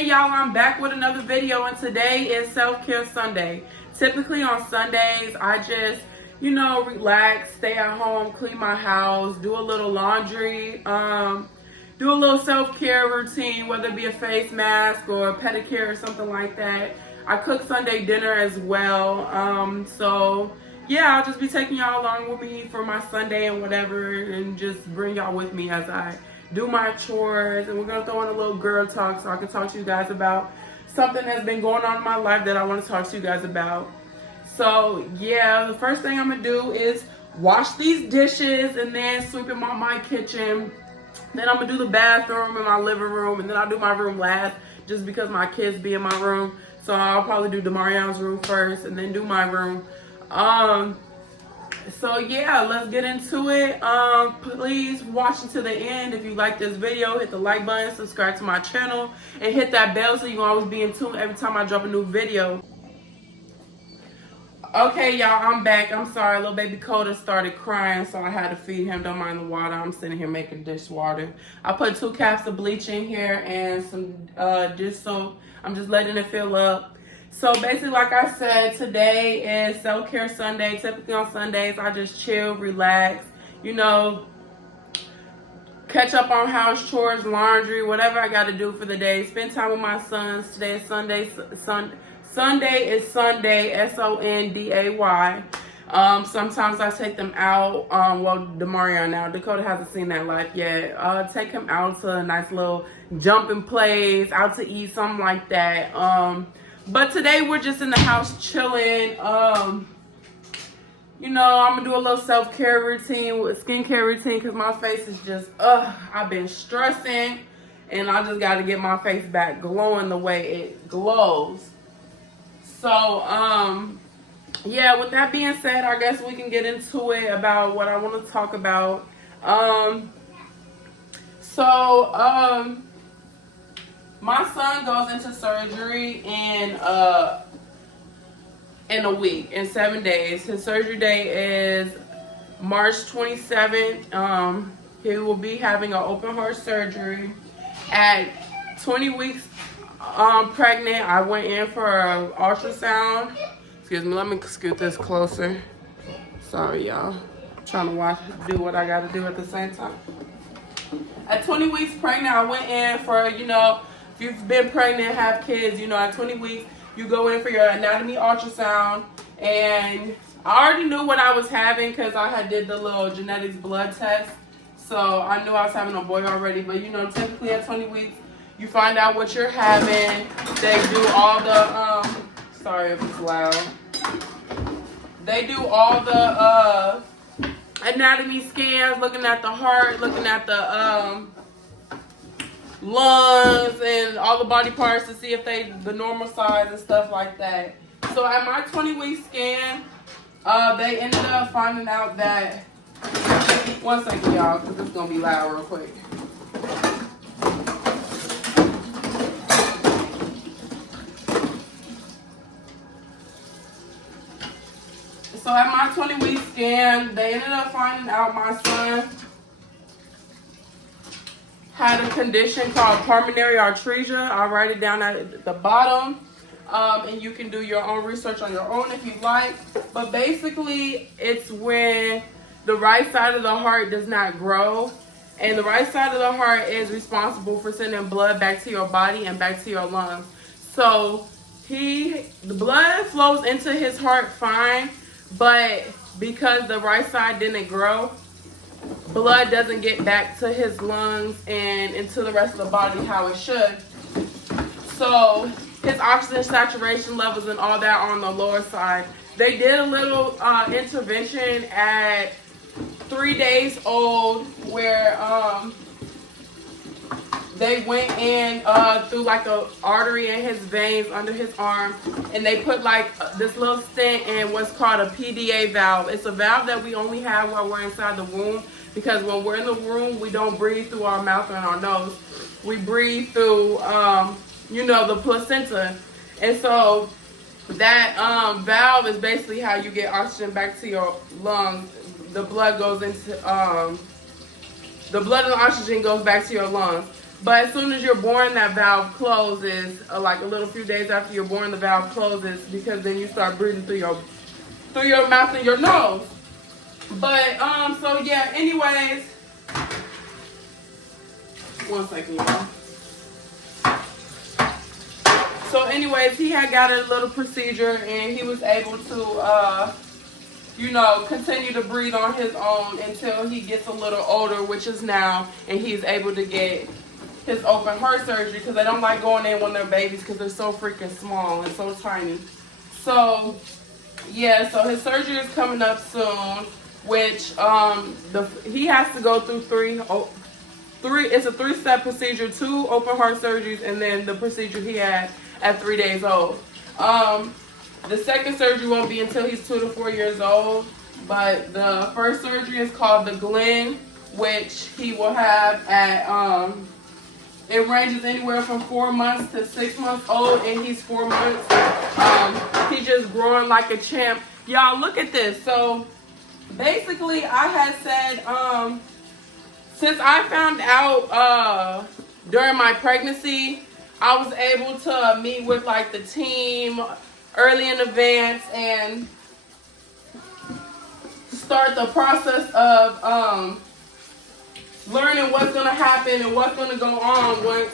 Hey y'all, I'm back with another video, and today is Self-Care Sunday. Typically on Sundays, I just, relax, stay at home, clean my house, do a little laundry, do a little self-care routine, whether it be a face mask or a pedicure or something like that. I cook Sunday dinner as well. So yeah, I'll just be taking y'all along with me for my Sunday and whatever, and just bring y'all with me as I do my chores. And we're gonna throw in a little girl talk so I can talk to you guys about something that's been going on in my life that I want to talk to you guys about. So yeah, the first thing I'm gonna do is wash these dishes and then sweep in my kitchen. Then I'm gonna do the bathroom and my living room, and then I'll do my room last just because my kids be in my room. So I'll probably do Demarion's room first and then do my room. So yeah, let's get into it. Please watch until the end. If you like this video, hit the like button, subscribe to my channel, and hit that bell so you can always be in tune every time I drop a new video. Okay, y'all, I'm back. I'm sorry, little baby Coda started crying, so I had to feed him. Don't mind the water. I'm sitting here making dishwater. I put 2 caps of bleach in here and some dish soap. I'm just letting it fill up. So basically, like I said, today is Self-Care Sunday. Typically on Sundays, I just chill, relax, catch up on house chores, laundry, whatever I got to do for the day. Spend time with my sons. Today is Sunday, S-O-N-D-A-Y. Sometimes I take them out. Well, Demarion now. Dakota hasn't seen that life yet. Take him out to a nice little jumping place, out to eat, something like that. But today we're just in the house chilling. I'm gonna do a little self-care routine, skincare routine, because my face is just, I've been stressing, and I just gotta get my face back glowing the way it glows. So, yeah, with that being said, I guess we can get into it about what I want to talk about. My son goes into surgery in a week, in 7 days. His surgery day is March 27th. He will be having an open heart surgery. At 20 weeks pregnant, I went in for an ultrasound. Excuse me, let me scoot this closer. Sorry, y'all. I'm trying to do what I got to do at the same time. At 20 weeks pregnant, I went in for, if you've been pregnant, have kids, at 20 weeks, you go in for your anatomy ultrasound. And I already knew what I was having because I had did the little genetics blood test. So I knew I was having a boy already. But, typically at 20 weeks, you find out what you're having. They do all the, sorry if it's loud. They do all the anatomy scans, looking at the heart, looking at the lungs and all the body parts to see if they the normal size and stuff like that. So at my 20-week scan, they ended up finding out that, one second y'all, because it's going to be loud real quick. So at my 20-week scan, they ended up finding out my son had a condition called pulmonary atresia. I'll write it down at the bottom. And you can do your own research on your own if you like. But basically, it's when the right side of the heart does not grow. And the right side of the heart is responsible for sending blood back to your body and back to your lungs. So the blood flows into his heart fine, but because the right side didn't grow, blood doesn't get back to his lungs and into the rest of the body how it should. So his oxygen saturation levels and all that are on the lower side. They did a little intervention at 3 days old where they went in through like a artery in his veins under his arm, and they put like this little stent in what's called a PDA valve. It's a valve that we only have while we're inside the womb, because when we're in the womb, we don't breathe through our mouth and our nose. We breathe through, the placenta. And so that valve is basically how you get oxygen back to your lungs. The blood goes into, the blood and oxygen goes back to your lungs. But as soon as you're born, that valve closes. Like a little few days after you're born, the valve closes because then you start breathing through your mouth and your nose. But so yeah. Anyways, one second, y'all. So anyways, he had got a little procedure and he was able to, continue to breathe on his own until he gets a little older, which is now, and he's able to get his open heart surgery because they don't like going in when they're babies because they're so freaking small and so tiny. So yeah, so his surgery is coming up soon, which he has to go through three. It's a 3-step procedure: 2 open heart surgeries, and then the procedure he had at 3 days old. The second surgery won't be until he's 2 to 4 years old, but the first surgery is called the Glenn, which he will have at, it ranges anywhere from 4 months to 6 months old, and he's 4 months. He's just growing like a champ. Y'all, look at this. So basically, I had said, since I found out during my pregnancy, I was able to meet with like the team early in advance and start the process of learning what's gonna happen and what's gonna go on once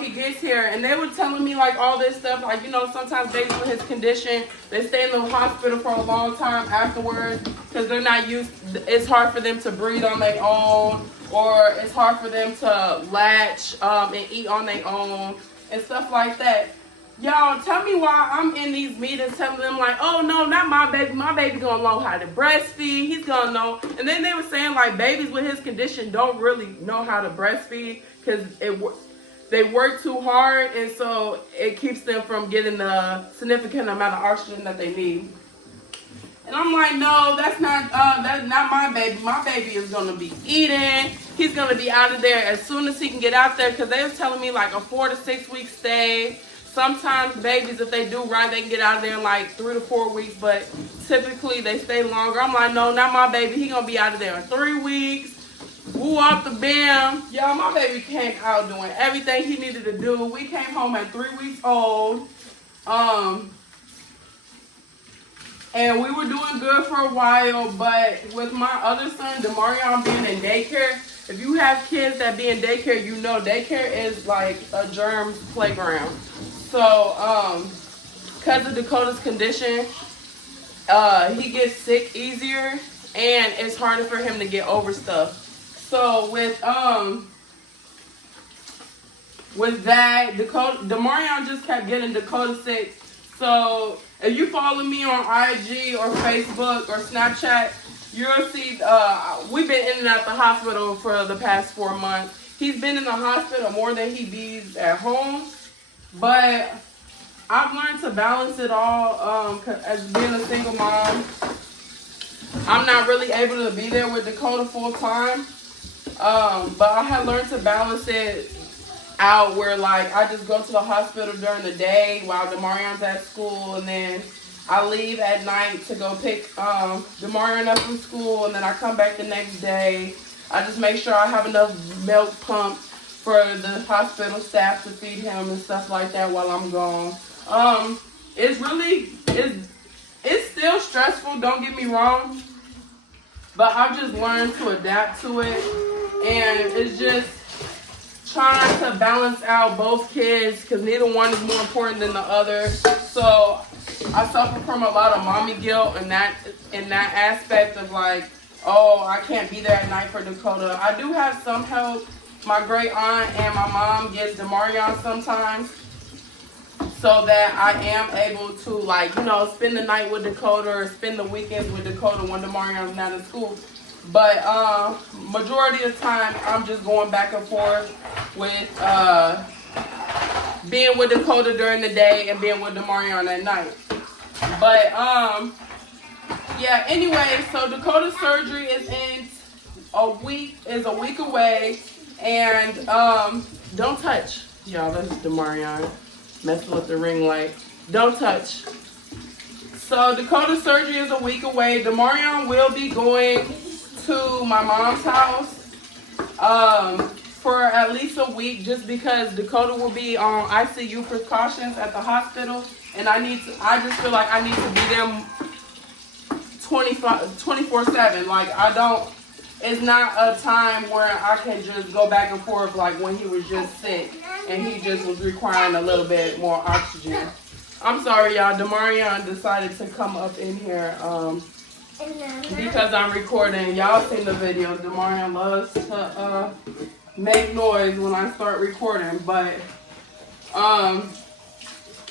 he gets here. And they were telling me like all this stuff, like sometimes based on his condition, they stay in the hospital for a long time afterwards because they're not used. It's hard for them to breathe on their own, or it's hard for them to latch and eat on their own and stuff like that. Y'all, tell me why I'm in these meetings telling them like, oh no, not my baby. My baby gonna learn how to breastfeed. He's gonna know. And then they were saying like babies with his condition don't really know how to breastfeed because they work too hard, and so it keeps them from getting the significant amount of oxygen that they need. And I'm like, no, that's not my baby. My baby is gonna be eating. He's gonna be out of there as soon as he can get out there, because they was telling me like a 4 to 6 week stay. Sometimes babies, if they do right, they can get out of there in like 3 to 4 weeks, but typically they stay longer. I'm like, no, not my baby. He gonna be out of there in 3 weeks. Woo off the bam. Y'all, my baby came out doing everything he needed to do. We came home at 3 weeks old. And we were doing good for a while, but with my other son, Demarion, being in daycare, if you have kids that be in daycare, daycare is like a germs playground. So, because of Dakota's condition, he gets sick easier, and it's harder for him to get over stuff. So with that, Demarion just kept getting Dakota sick. So if you follow me on IG or Facebook or Snapchat, you'll see we've been in and out the hospital for the past 4 months. He's been in the hospital more than he bees at home, but I've learned to balance it all as being a single mom. I'm not really able to be there with Dakota full time. But I had learned to balance it out where like I just go to the hospital during the day while Demarion's at school, and then I leave at night to go pick Demarion up from school, and then I come back the next day. I just make sure I have enough milk pumped for the hospital staff to feed him and stuff like that while I'm gone. It's still stressful, don't get me wrong, but I've just learned to adapt to it. And it's just trying to balance out both kids because neither one is more important than the other. So I suffer from a lot of mommy guilt in that aspect of like, oh, I can't be there at night for Dakota. I do have some help. My great aunt and my mom gets Demarion sometimes, so that I am able to like, spend the night with Dakota or spend the weekends with Dakota when Demarion's not in school. But majority of the time, I'm just going back and forth with being with Dakota during the day and being with Demarion at night. But yeah. Anyway, so Dakota's surgery is a week away, and don't touch, y'all. That's Demarion messing with the ring light. Don't touch. So Dakota's surgery is a week away. Demarion will be going to my mom's house for at least a week, just because Dakota will be on ICU precautions at the hospital, and I just feel like I need to be them 24/7. Like, it's not a time where I can just go back and forth like when he was just sick and he just was requiring a little bit more oxygen. I'm sorry, y'all. Demarion decided to come up in here because I'm recording. Y'all seen the video. Demarion loves to make noise when I start recording. But,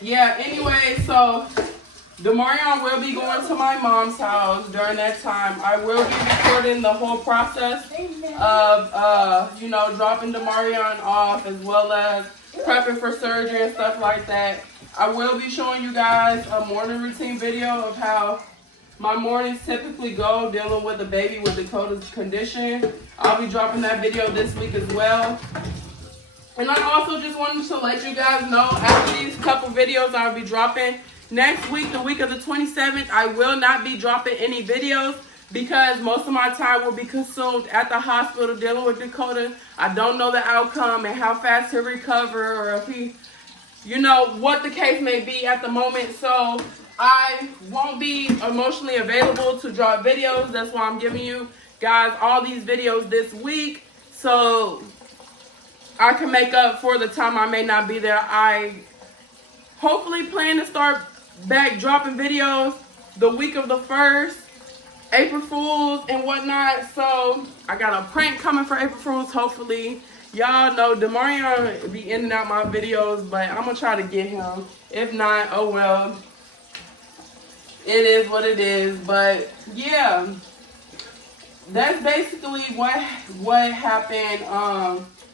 yeah, anyway, so Demarion will be going to my mom's house during that time. I will be recording the whole process of, dropping Demarion off, as well as prepping for surgery and stuff like that. I will be showing you guys a morning routine video of how my mornings typically go dealing with a baby with Dakota's condition. I'll be dropping that video this week as well. And I also just wanted to let you guys know, after these couple videos I'll be dropping, next week, the week of the 27th, I will not be dropping any videos because most of my time will be consumed at the hospital dealing with Dakota. I don't know the outcome and how fast he'll recover, or if he, what the case may be at the moment. So I won't be emotionally available to drop videos. That's why I'm giving you guys all these videos this week, so I can make up for the time I may not be there. I hopefully plan to start back dropping videos the week of the 1st, April Fools and whatnot. So I got a prank coming for April Fools, hopefully. Y'all know Demarion be in and out my videos, but I'm gonna try to get him. If not, oh well. It is what it is. But yeah, that's basically what happened.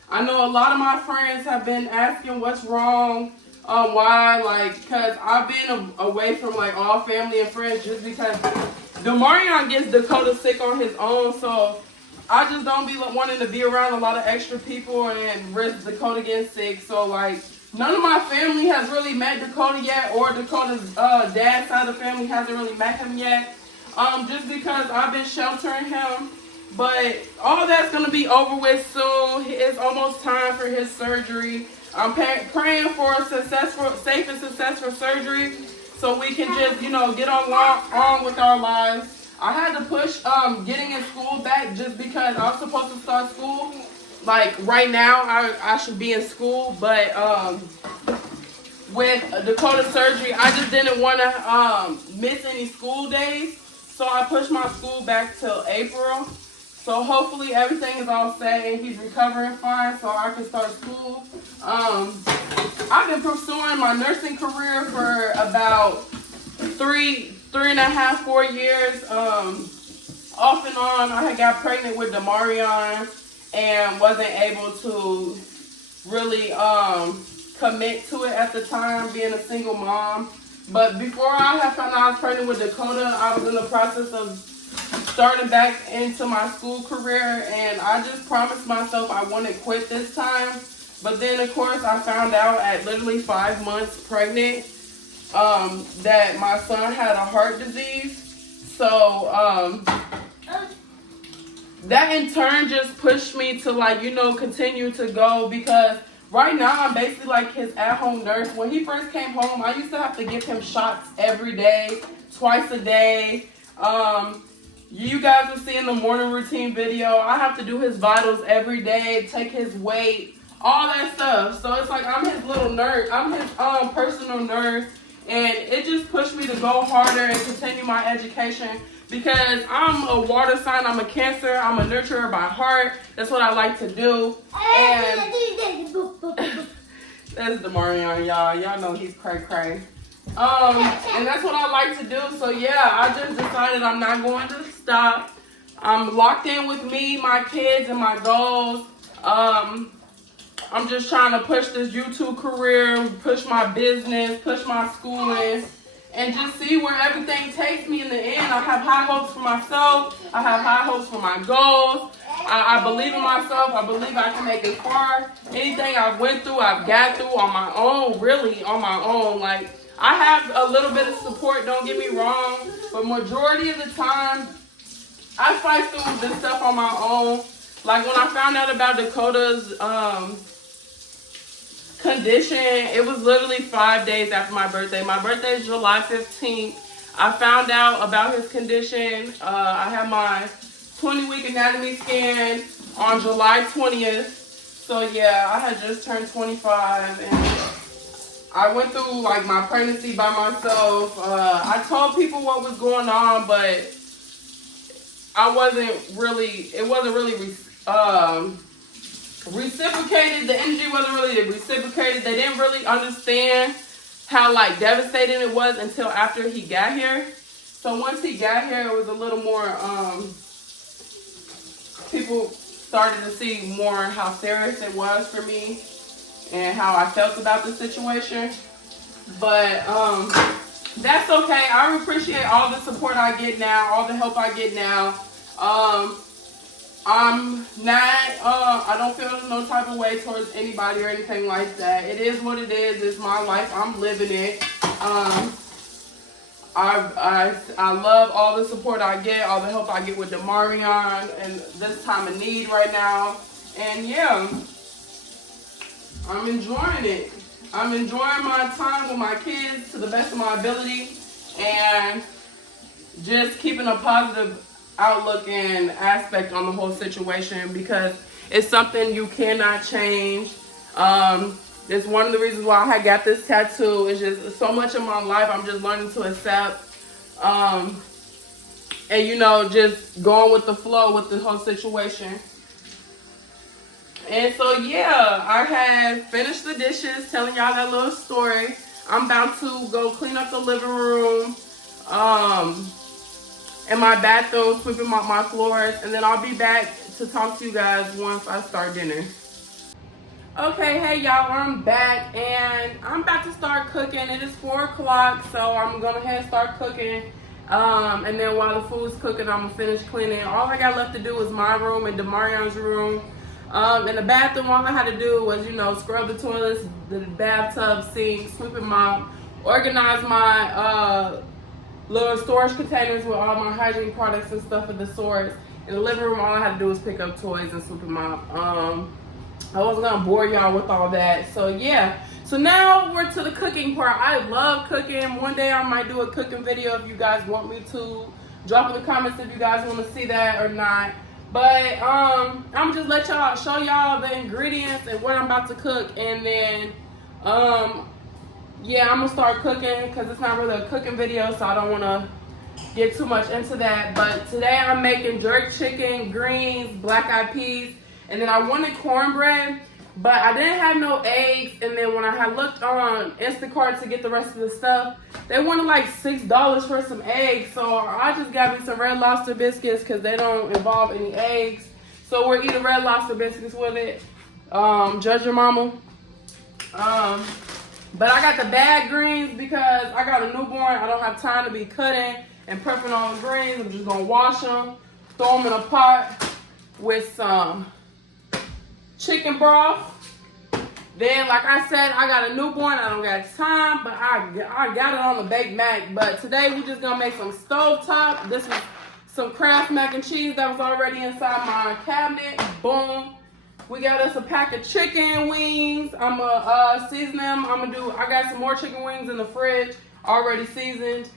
I know a lot of my friends have been asking what's wrong. Why, because I've been away from, all family and friends just because Demarion gets Dakota sick on his own, so I just don't be wanting to be around a lot of extra people and risk Dakota getting sick. So, none of my family has really met Dakota yet, or Dakota's dad's side of the family hasn't really met him yet, just because I've been sheltering him. But all that's going to be over with soon. It's almost time for his surgery. I'm praying for a safe and successful surgery so we can just, get on with our lives. I had to push getting in school back just because I was supposed to start school. Right now, I should be in school, but with Dakota's surgery, I just didn't want to miss any school days. So I pushed my school back till April. So hopefully everything is all set and he's recovering fine so I can start school. I've been pursuing my nursing career for about 3.5, 4 years. Off and on, I had got pregnant with Demarion and wasn't able to really commit to it at the time, being a single mom. But before I had found out I was pregnant with Dakota, I was in the process of starting back into my school career, and I just promised myself I wouldn't quit this time. But then, of course, I found out at literally 5 months pregnant that my son had a heart disease. So that in turn just pushed me to continue to go, because right now I'm basically like his at-home nurse. When he first came home, I used to have to give him shots every day, twice a day. You guys will see in the morning routine video, I have to do his vitals every day, take his weight, all that stuff. So it's like I'm his little nurse. I'm his personal nurse. And it just pushed me to go harder and continue my education, because I'm a water sign. I'm a Cancer. I'm a nurturer by heart. That's what I like to do. And that's Demarion, y'all. Y'all know he's cray-cray. And that's what I like to do. So yeah, I just decided I'm not going to stop. I'm locked in with me, my kids, and my goals. I'm just trying to push this YouTube career, push my business, push my schooling, and just see where everything takes me in the end. I have high hopes for myself. I have high hopes for my goals. I believe in myself. I believe I can make it far. Anything I've went through, I've got through on my own, really on my own. I have a little bit of support, don't get me wrong, but majority of the time, I fight through this stuff on my own. Like when I found out about Dakota's condition, it was literally 5 days after my birthday. My birthday is July 15th. I found out about his condition. I had my 20-week anatomy scan on July 20th. So yeah, I had just turned 25 and I went through like my pregnancy by myself. I told people what was going on, but it wasn't really reciprocated. The energy wasn't really reciprocated. They didn't really understand how like devastating it was until after he got here. So once he got here, it was a little more, people started to see more how serious it was for me and how I felt about the situation. But that's okay. I appreciate all the support I get now, all the help I get now. I'm not, I don't feel no type of way towards anybody or anything like that. It is what it is. It's my life. I'm living it. I love all the support I get, all the help I get with Demarion and this time of need right now. And yeah, I'm enjoying it. I'm enjoying my time with my kids to the best of my ability and just keeping a positive outlook and aspect on the whole situation because it's something you cannot change. It's one of the reasons why I got this tattoo. It's just so much of my life I'm just learning to accept. And you know, just going with the flow with the whole situation. And so yeah, I had finished the dishes, telling y'all that little story. I'm about to go clean up the living room, and my bathroom, sweeping up my floors, and then I'll be back to talk to you guys once I start dinner. Okay, hey y'all, I'm back and I'm about to start cooking. It is 4 o'clock, so I'm gonna ahead and start cooking. And then while the food's cooking, I'm gonna finish cleaning. All I got left to do is my room and Demarion's room. In the bathroom, all I had to do was, you know, scrub the toilets, the bathtub, sink, sweep and mop, organize my little storage containers with all my hygiene products and stuff of the sorts. In the living room, all I had to do was pick up toys and sweep and mop. I wasn't gonna bore y'all with all that. So yeah. So now we're to the cooking part. I love cooking. One day I might do a cooking video if you guys want me to. Drop in the comments if you guys want to see that or not. But I'm just let y'all show y'all the ingredients and what I'm about to cook, and then yeah, I'm gonna start cooking because it's not really a cooking video, so I don't want to get too much into that. But today I'm making jerk chicken, greens, black-eyed peas, and then I wanted cornbread, but I didn't have no eggs. And then when I had looked on Instacart to get the rest of the stuff, they wanted like $6 for some eggs. So I just got me some Red Lobster biscuits because they don't involve any eggs. So we're eating Red Lobster biscuits with it. Judge your mama. But I got the bag greens because I got a newborn. I don't have time to be cutting and prepping all the greens. I'm just gonna wash them, throw them in a pot with some chicken broth. Then, like I said, I got a newborn. I don't got time, but I got it on the Baked Mac. But today we're just gonna make some stovetop. This is some Kraft mac and cheese that was already inside my cabinet. Boom. We got us a pack of chicken wings. I'm gonna season them. I got some more chicken wings in the fridge, already seasoned.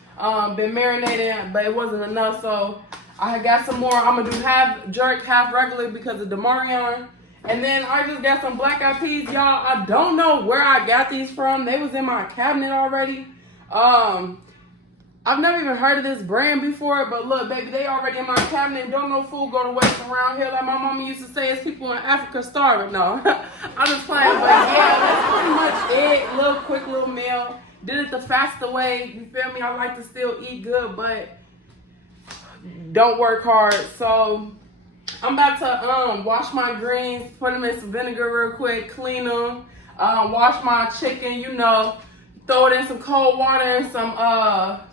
Been marinated, but it wasn't enough, so I got some more. I'm gonna do half jerk, half regular because of Demarion. And then I just got some black-eyed peas, y'all. I don't know where I got these from. They was in my cabinet already. I've never even heard of this brand before, but look, baby, they already in my cabinet. Don't no food go to waste around here. Like my mama used to say, it's people in Africa starving. No, I'm just playing, but yeah, that's pretty much it. Little quick little meal. Did it the faster way. You feel me? I like to still eat good, but don't work hard. So I'm about to wash my greens, put them in some vinegar real quick, clean them, wash my chicken, you know, throw it in some cold water and some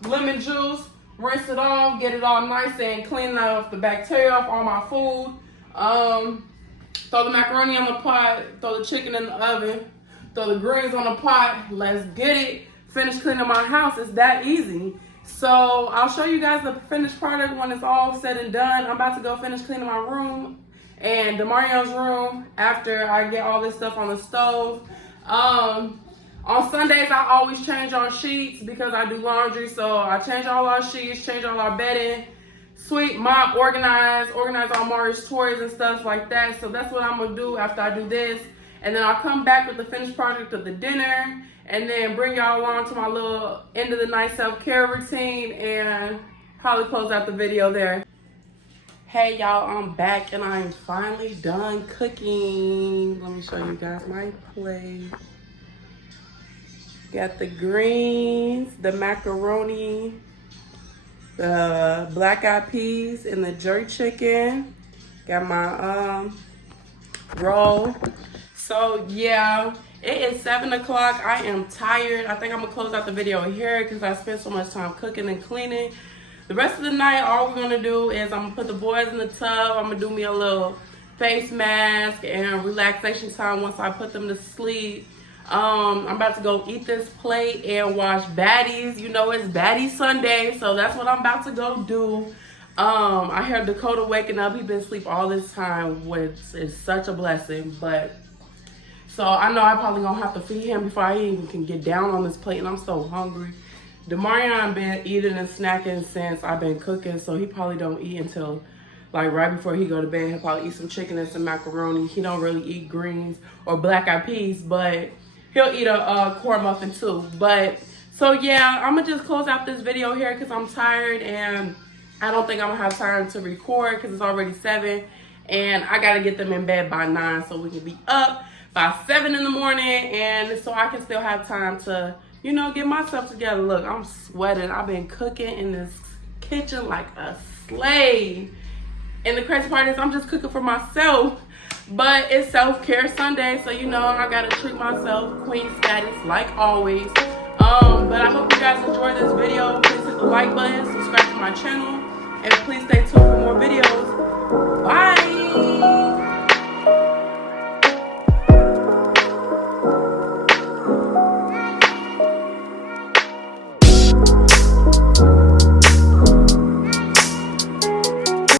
lemon juice, rinse it off, get it all nice and clean off the bacteria off all my food. Throw the macaroni on the pot, throw the chicken in the oven, throw the greens on the pot, let's get it. Finish cleaning my house. It's that easy. So I'll show you guys the finished product when it's all said and done. I'm about to go finish cleaning my room and Demarion's room after I get all this stuff on the stove. On Sundays, I always change our sheets because I do laundry. So I change all our sheets, change all our bedding, sweep, mop, organize all Mari's toys and stuff like that. So that's what I'm gonna do after I do this. And then I'll come back with the finished project of the dinner and then bring y'all along to my little end of the night self-care routine and probably close out the video there. Hey y'all, I'm back and I'm finally done cooking. Let me show you guys my plate. Got the greens, the macaroni, the black eyed peas, and the jerk chicken. Got my roll. So yeah, it is 7 o'clock. I am tired. I think I'm gonna close out the video here because I spent so much time cooking and cleaning. The rest of the night, all we're gonna do is I'm gonna put the boys in the tub. I'm gonna do me a little face mask and relaxation time once I put them to sleep. I'm about to go eat this plate and watch Baddies. You know it's Baddie Sunday, so that's what I'm about to go do. I heard Dakota waking up. He's been asleep all this time, which is such a blessing. But so I know I probably gonna have to feed him before I even can get down on this plate, and I'm so hungry. Demarion been eating and snacking since I've been cooking, so he probably don't eat until like right before he go to bed. He'll probably eat some chicken and some macaroni. He don't really eat greens or black eyed peas, but he'll eat a corn muffin too. But so yeah, I'm gonna just close out this video here because I'm tired and I don't think I'm gonna have time to record because it's already 7 and I gotta get them in bed by 9 so we can be up by 7 in the morning and so I can still have time to, you know, get myself together. Look, I'm sweating. I've been cooking in this kitchen like a slave. And the crazy part is I'm just cooking for myself. But it's self-care Sunday, so you know I gotta treat myself queen status like always. But I hope you guys enjoyed this video. Please hit the like button, subscribe to my channel, and please stay tuned for more videos. Bye.